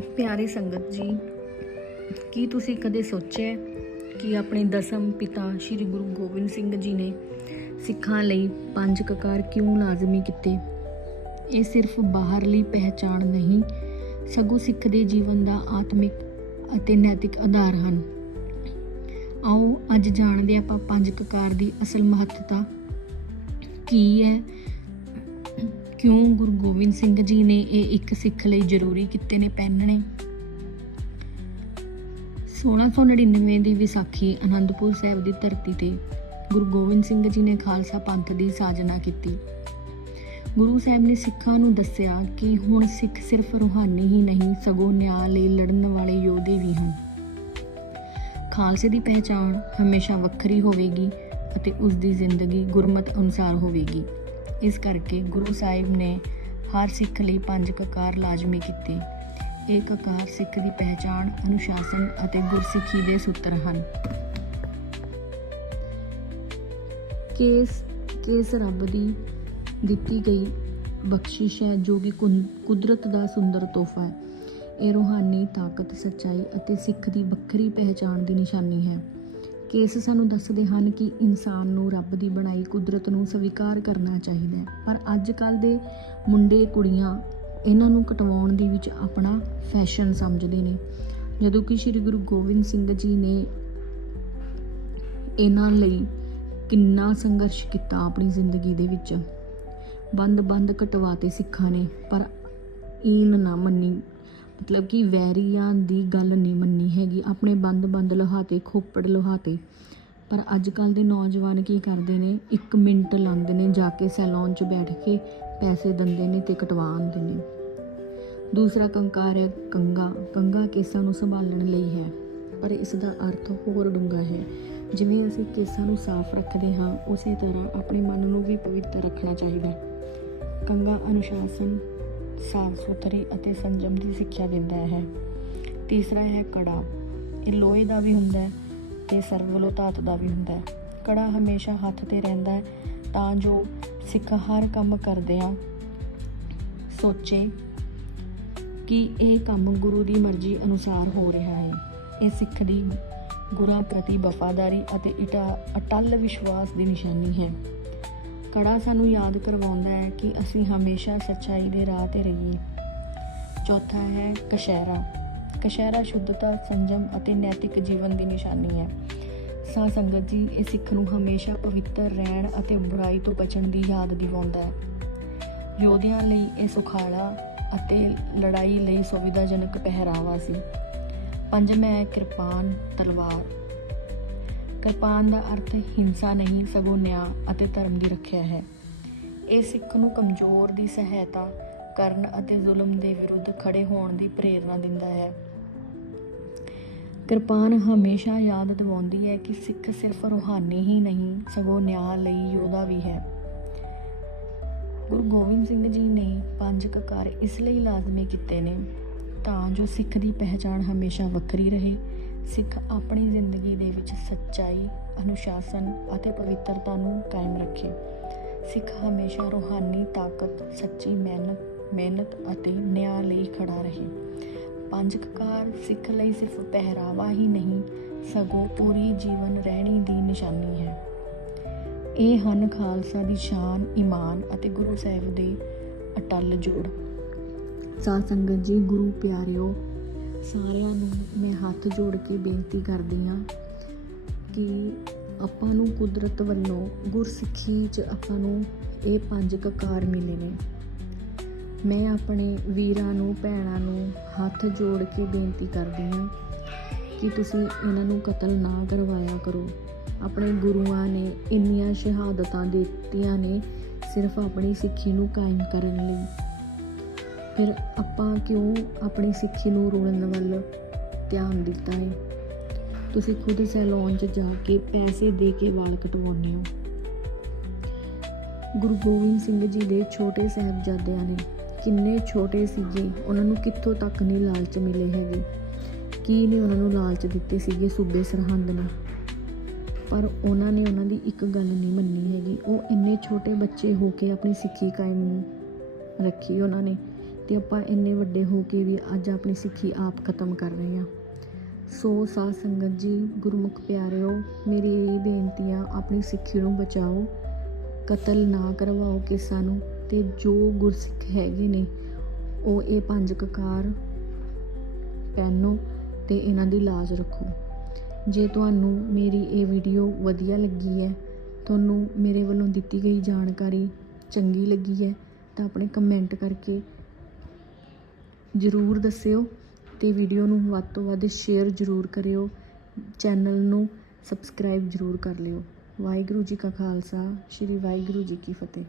ਪਿਆਰੀ ਸੰਗਤ ਜੀ, ਕੀ ਤੁਸੀਂ ਕਦੇ ਸੋਚਿਆ ਕਿ ਆਪਣੇ ਦਸਮ ਪਿਤਾ ਸ੍ਰੀ ਗੁਰੂ ਗੋਬਿੰਦ ਸਿੰਘ ਜੀ ਨੇ ਸਿੱਖਾਂ ਲਈ ਪੰਜ ਕਕਾਰ ਕਿਉਂ ਲਾਜ਼ਮੀ ਕੀਤੇ? ਇਹ ਸਿਰਫ ਬਾਹਰਲੀ ਪਹਿਚਾਣ ਨਹੀਂ, ਸਗੋਂ ਸਿੱਖ ਦੇ ਜੀਵਨ ਦਾ ਆਤਮਿਕ ਅਤੇ ਨੈਤਿਕ ਆਧਾਰ ਹਨ। ਆਓ, ਅੱਜ ਜਾਣਦੇ ਹਾਂ ਆਪਾਂ ਪੰਜ ਕਕਾਰ ਦੀ ਅਸਲ ਮਹੱਤਤਾ ਕੀ ਹੈ ਕਿਉਂ ਗੁਰੂ ਗੋਬਿੰਦ ਸਿੰਘ ਜੀ ਨੇ ਇਹ ਇੱਕ ਸਿੱਖ ਲਈ ਜ਼ਰੂਰੀ ਕੀਤੇ ਨੇ ਪਹਿਨਣੇ? 1699 ਦੀ ਵਿਸਾਖੀ ਅਨੰਦਪੁਰ ਸਾਹਿਬ ਦੀ ਧਰਤੀ ਤੇ ਗੁਰੂ ਗੋਬਿੰਦ ਸਿੰਘ ਜੀ ਨੇ ਖਾਲਸਾ ਪੰਥ ਦੀ ਸਾਜਨਾ ਕੀਤੀ। ਗੁਰੂ ਸਾਹਿਬ ਨੇ ਸਿੱਖਾਂ ਨੂੰ ਦੱਸਿਆ ਕਿ ਹੁਣ ਸਿੱਖ ਸਿਰਫ ਰੂਹਾਨੀ ਹੀ ਨਹੀਂ, ਸਗੋਂ ਨਿਆਂ ਲਈ ਲੜਨ ਵਾਲੇ ਯੋਧੇ ਵੀ ਹਨ। ਖਾਲਸੇ ਦੀ ਪਹਿਚਾਣ ਹਮੇਸ਼ਾ ਵੱਖਰੀ ਹੋਵੇਗੀ ਅਤੇ ਉਸ ਦੀ ਜ਼ਿੰਦਗੀ ਗੁਰਮਤ ਅਨੁਸਾਰ ਹੋਵੇਗੀ। ਇਸ ਕਰਕੇ ਗੁਰੂ ਸਾਹਿਬ ਨੇ ਹਰ ਸਿੱਖ ਲਈ ਪੰਜ ਕਕਾਰ ਲਾਜ਼ਮੀ ਕੀਤੇ। ਇਹ ਕਕਾਰ ਸਿੱਖ ਦੀ ਪਹਿਚਾਣ, ਅਨੁਸ਼ਾਸਨ ਅਤੇ ਗੁਰਸਿੱਖੀ ਦੇ ਸੂਤਰ ਹਨ। ਕੇਸ ਕੇਸ ਰੱਬ ਦੀ ਦਿੱਤੀ ਗਈ ਬਖਸ਼ਿਸ਼ ਹੈ, ਜੋ ਕਿ ਕੁਦਰਤ ਦਾ ਸੁੰਦਰ ਤੋਹਫਾ ਹੈ। ਇਹ ਰੂਹਾਨੀ ਤਾਕਤ, ਸੱਚਾਈ ਅਤੇ ਸਿੱਖ ਦੀ ਵੱਖਰੀ ਪਹਿਚਾਣ ਦੀ ਨਿਸ਼ਾਨੀ ਹੈ। ਕੇਸ ਸਾਨੂੰ ਦੱਸਦੇ ਹਨ ਕਿ ਇਨਸਾਨ ਨੂੰ ਰੱਬ ਦੀ ਬਣਾਈ ਕੁਦਰਤ ਨੂੰ ਸਵੀਕਾਰ ਕਰਨਾ ਚਾਹੀਦਾ ਹੈ। ਪਰ ਅੱਜ ਕੱਲ ਦੇ ਮੁੰਡੇ, ਕੁੜੀਆਂ ਇਹਨਾਂ ਨੂੰ ਕਟਵਾਉਣ ਦੇ ਵਿੱਚ ਆਪਣਾ ਫੈਸ਼ਨ ਸਮਝਦੇ ਨੇ। ਜਦੋਂ ਕਿ ਸ੍ਰੀ ਗੁਰੂ ਗੋਬਿੰਦ ਸਿੰਘ ਜੀ ਨੇ ਇਹਨਾਂ ਲਈ ਕਿੰਨਾ ਸੰਘਰਸ਼ ਕੀਤਾ ਆਪਣੀ ਜ਼ਿੰਦਗੀ ਦੇ ਵਿੱਚ। ਬੰਦ-ਬੰਦ ਕਟਵਾਤੇ ਸਿੱਖਾਂ ਨੇ, ਪਰ ਈਨ ਨਾ ਮੰਨੀ ਮਤਲਬ ਕਿ ਵੈਰੀਆਂ ਦੀ ਗੱਲ ਨਹੀਂ ਮੰਨੀ ਹੈਗੀ। ਆਪਣੇ ਬੰਦ-ਬੰਦ ਲਹਾਤੇ, ਖੋਪੜ ਲਹਾਤੇ। ਪਰ ਅੱਜ ਕੱਲ ਦੇ ਨੌਜਵਾਨ ਕੀ ਕਰਦੇ ਨੇ? 1 ਮਿੰਟ ਲਾਉਂਦੇ ਨੇ ਜਾ ਕੇ ਸੈਲੂਨ 'ਚ ਬੈਠ ਕੇ ਪੈਸੇ ਦਿੰਦੇ ਨੇ ਤੇ ਕਟਵਾ ਆਉਂਦੇ ਨੇ। ਦੂਸਰਾ ਕੰਕਾਰ ਹੈ ਕੰਗਾ ਕੰਗਾ ਕੇਸਾਂ ਨੂੰ ਸੰਭਾਲਣ ਲਈ ਹੈ। ਪਰ ਇਸ ਦਾ ਅਰਥ ਹੋਰ ਡੂੰਘਾ ਹੈ। ਜਿਵੇਂ ਅਸੀਂ ਕੇਸਾਂ ਨੂੰ ਸਾਫ਼ ਰੱਖਦੇ ਹਾਂ, ਉਸੇ ਤਰ੍ਹਾਂ ਆਪਣੇ ਮਨ ਨੂੰ ਵੀ ਪਵਿੱਤਰ ਰੱਖਣਾ ਚਾਹੀਦਾ ਹੈ। ਕੰਗਾ ਅਨੁਸ਼ਾਸਨ ਸਾਫ਼ ਸੁਥਰੀ ਅਤੇ ਸੰਜਮ ਦੀ ਸਿੱਖਿਆ ਦਿੰਦਾ ਹੈ। ਤੀਸਰਾ ਹੈ ਕੜਾ। ਇਹ ਲੋਹੇ ਦਾ ਵੀ ਹੁੰਦਾ ਹੈ ਤੇ ਸਰਵਲੋ ਧਾਤ ਦਾ ਵੀ ਹੁੰਦਾ ਹੈ। ਕੜਾ ਹਮੇਸ਼ਾ ਹੱਥ ਤੇ ਰਹਿੰਦਾ ਹੈ ਤਾਂ ਜੋ ਸਿੱਖ ਹਰ ਕੰਮ ਕਰਦੇ ਆ ਸੋਚੇ ਕਿ ਇਹ ਕੰਮ ਗੁਰੂ ਦੀ ਮਰਜ਼ੀ ਅਨੁਸਾਰ ਹੋ ਰਿਹਾ ਹੈ। ਇਹ ਸਿੱਖ ਦੀ ਗੁਰਾਂ ਪ੍ਰਤੀ ਵਫਾਦਾਰੀ ਅਤੇ ਇਟਾ- ਅਟੱਲ ਵਿਸ਼ਵਾਸ ਦੀ ਨਿਸ਼ਾਨੀ ਹੈ। ਕੜਾ ਸਾਨੂੰ ਯਾਦ ਕਰਵਾਉਂਦਾ ਹੈ ਕਿ ਅਸੀਂ ਹਮੇਸ਼ਾ ਸੱਚਾਈ ਦੇ ਰਾਹ ਤੇ ਰਹੀਏ। ਚੌਥਾ ਹੈ ਕਸ਼ਹਿਰਾ। ਕਸ਼ਹਿਰਾ ਸ਼ੁੱਧਤਾ, ਸੰਜਮ ਅਤੇ ਨੈਤਿਕ ਜੀਵਨ ਦੀ ਨਿਸ਼ਾਨੀ ਹੈ। ਸਾਂ ਸੰਗਤ ਜੀ, ਇਹ ਸਿੱਖ ਨੂੰ ਹਮੇਸ਼ਾ ਪਵਿੱਤਰ ਰਹਿਣ ਅਤੇ ਬੁਰਾਈ ਤੋਂ ਬਚਣ ਦੀ ਯਾਦ ਦਿਵਾਉਂਦਾ ਹੈ। ਯੋਧਿਆਂ ਲਈ ਇਹ ਸੁਖਾਲਾ ਅਤੇ ਲੜਾਈ ਲਈ ਸੁਵਿਧਾਜਨਕ ਪਹਿਰਾਵਾ ਸੀ। ਪੰਜਵਾਂ ਹੈ ਕਿਰਪਾਨ, ਤਲਵਾਰ। ਕਿਰਪਾਨ ਦਾ ਅਰਥ ਹਿੰਸਾ ਨਹੀਂ, ਸਗੋਂ ਨਿਆਂ ਅਤੇ ਧਰਮ ਦੀ ਰੱਖਿਆ ਹੈ। ਇਹ ਸਿੱਖ ਨੂੰ ਕਮਜ਼ੋਰ ਦੀ ਸਹਾਇਤਾ ਕਰਨ ਅਤੇ ਜ਼ੁਲਮ ਦੇ ਵਿਰੁੱਧ ਖੜੇ ਹੋਣ ਦੀ ਪ੍ਰੇਰਣਾ ਦਿੰਦਾ ਹੈ। ਕਿਰਪਾਨ ਹਮੇਸ਼ਾ ਯਾਦ ਦਿਵਾਉਂਦੀ ਹੈ ਕਿ ਸਿੱਖ ਸਿਰਫ ਰੂਹਾਨੀ ਹੀ ਨਹੀਂ, ਸਗੋਂ ਨਿਆਂ ਲਈ ਯੋਧਾ ਵੀ ਹੈ। ਗੁਰੂ ਗੋਬਿੰਦ ਸਿੰਘ ਜੀ ਨੇ ਪੰਜ ਕਕਾਰ ਇਸ ਲਈ ਲਾਜ਼ਮੀ ਕੀਤੇ ਨੇ, ਤਾਂ ਜੋ ਸਿੱਖ ਦੀ ਪਹਿਚਾਣ ਹਮੇਸ਼ਾ ਵੱਖਰੀ ਰਹੇ ਸਿੱਖ ਆਪਣੀ ਜ਼ਿੰਦਗੀ ਦੇ ਵਿੱਚ ਸੱਚਾਈ, ਅਨੁਸ਼ਾਸਨ ਅਤੇ ਪਵਿੱਤਰਤਾ ਨੂੰ ਕਾਇਮ ਰੱਖੇ। ਸਿੱਖ ਹਮੇਸ਼ਾ ਰੂਹਾਨੀ ਤਾਕਤ, ਸੱਚੀ ਮਿਹਨਤ ਮਿਹਨਤ ਅਤੇ ਨਿਆਂ ਲਈ ਖੜਾ ਰਹੇ। ਪੰਜ ਕਕਾਰ ਸਿੱਖ ਲਈ ਸਿਰਫ ਪਹਿਰਾਵਾ ਹੀ ਨਹੀਂ, ਸਗੋਂ ਪੂਰੀ ਜੀਵਨ ਰਹਿਣੀ ਦੀ ਨਿਸ਼ਾਨੀ ਹੈ। ਇਹ ਹਨ ਖਾਲਸਾ ਦੀ ਸ਼ਾਨ, ਈਮਾਨ ਅਤੇ ਗੁਰੂ ਸਾਹਿਬ ਦੇ ਅਟੱਲ ਜੋੜ। ਸਾਧ ਸੰਗਤ ਜੀ, ਗੁਰੂ ਪਿਆਰਿਓ ਸਾਰਿਆਂ ਨੂੰ ਮੈਂ ਹੱਥ ਜੋੜ ਕੇ ਬੇਨਤੀ ਕਰਦੀ ਹਾਂ ਕਿ ਆਪਾਂ ਨੂੰ ਕੁਦਰਤ ਵੱਲੋਂ ਗੁਰਸਿੱਖੀ 'ਚ ਆਪਾਂ ਨੂੰ ਇਹ ਪੰਜ ਕਕਾਰ ਮਿਲੇ ਨੇ। ਮੈਂ ਆਪਣੇ ਵੀਰਾਂ ਨੂੰ, ਭੈਣਾਂ ਨੂੰ ਹੱਥ ਜੋੜ ਕੇ ਬੇਨਤੀ ਕਰਦੀ ਹਾਂ ਕਿ ਤੁਸੀਂ ਇਹਨਾਂ ਨੂੰ ਕਤਲ ਨਾ ਕਰਵਾਇਆ ਕਰੋ। ਆਪਣੇ ਗੁਰੂਆਂ ਨੇ ਇੰਨੀਆਂ ਸ਼ਹਾਦਤਾਂ ਦਿੱਤੀਆਂ ਨੇ, ਸਿਰਫ ਆਪਣੀ ਸਿੱਖੀ ਨੂੰ ਕਾਇਮ ਕਰਨ ਲਈ। ਫਿਰ ਆਪਾਂ ਕਿਉਂ ਆਪਣੀ ਸਿੱਖੀ ਨੂੰ ਰੋਲਣ ਵੱਲ ਧਿਆਨ ਦਿੱਤਾ ਹੈ? ਤੁਸੀਂ ਖੁਦ ਸੈਲੂਨ 'ਚ ਜਾ ਕੇ ਪੈਸੇ ਦੇ ਕੇ ਵਾਲ ਕਟਵਾਉਂਦੇ ਹੋ। ਗੁਰੂ ਗੋਬਿੰਦ ਸਿੰਘ ਜੀ ਦੇ ਛੋਟੇ ਸਾਹਿਬਜ਼ਾਦਿਆਂ ਨੇ ਕਿੰਨੇ ਛੋਟੇ ਸੀਗੇ, ਉਹਨਾਂ ਨੂੰ ਕਿੱਥੋਂ ਤੱਕ ਨਹੀਂ ਲਾਲਚ ਮਿਲੇ ਹੈਗੇ? ਕੀ ਨੇ ਉਹਨਾਂ ਨੂੰ ਲਾਲਚ ਦਿੱਤੇ ਸੀਗੇ ਸੂਬੇ ਸਰਹੰਦ ਨੇ? ਪਰ ਉਹਨਾਂ ਨੇ ਉਹਨਾਂ ਦੀ ਇੱਕ ਗੱਲ ਨਹੀਂ ਮੰਨੀ ਹੈਗੀ। ਉਹ ਇੰਨੇ ਛੋਟੇ ਬੱਚੇ ਹੋ ਕੇ ਆਪਣੀ ਸਿੱਖੀ ਕਾਇਮ ਰੱਖੀ ਉਹਨਾਂ ਨੇ। ਤੇ ਆਪਾਂ ਇੰਨੇ ਵੱਡੇ ਹੋ ਕੇ ਵੀ ਅੱਜ ਆਪਣੀ ਸਿੱਖੀ ਆਪ ਖਤਮ ਕਰ ਰਹੇ ਹਾਂ। ਸੋ ਸਾਧ ਸੰਗਤ ਜੀ, ਗੁਰਮੁਖ ਪਿਆਰਿਓ, ਮੇਰੀ ਇਹ ਬੇਨਤੀ ਆ, ਆਪਣੀ ਸਿੱਖੀ ਨੂੰ ਬਚਾਓ, ਕਤਲ ਨਾ ਕਰਵਾਓ ਕਿਸਾਂ ਨੂੰ ਤੇ ਜੋ ਗੁਰਸਿੱਖ ਹੈਗੇ ਨੇ, ਉਹ ਇਹ ਪੰਜ ਕਕਾਰ ਪਹਿਨੋ ਤੇ ਇਹਨਾਂ ਦੀ ਲਾਜ ਰੱਖੋ। ਜੇ ਤੁਹਾਨੂੰ ਮੇਰੀ ਇਹ ਵੀਡੀਓ ਵਧੀਆ ਲੱਗੀ ਹੈ, ਤੁਹਾਨੂੰ ਮੇਰੇ ਵੱਲੋਂ ਦਿੱਤੀ ਗਈ ਜਾਣਕਾਰੀ ਚੰਗੀ ਲੱਗੀ ਹੈ, ਤਾਂ ਆਪਣੇ ਕਮੈਂਟ ਕਰਕੇ ਜ਼ਰੂਰ ਦੱਸਿਓ ਤੇ ਵੀਡੀਓ ਨੂੰ ਵੱਧ ਤੋਂ ਵੱਧ ਸ਼ੇਅਰ ਜ਼ਰੂਰ ਕਰਿਓ। ਚੈਨਲ ਨੂੰ ਸਬਸਕ੍ਰਾਈਬ ਜ਼ਰੂਰ ਕਰ ਲਿਓ। ਵਾਹਿਗੁਰੂ ਜੀ ਕਾ ਖਾਲਸਾ, ਸ੍ਰੀ ਵਾਹਿਗੁਰੂ ਜੀ ਕੀ ਫਤਿਹ।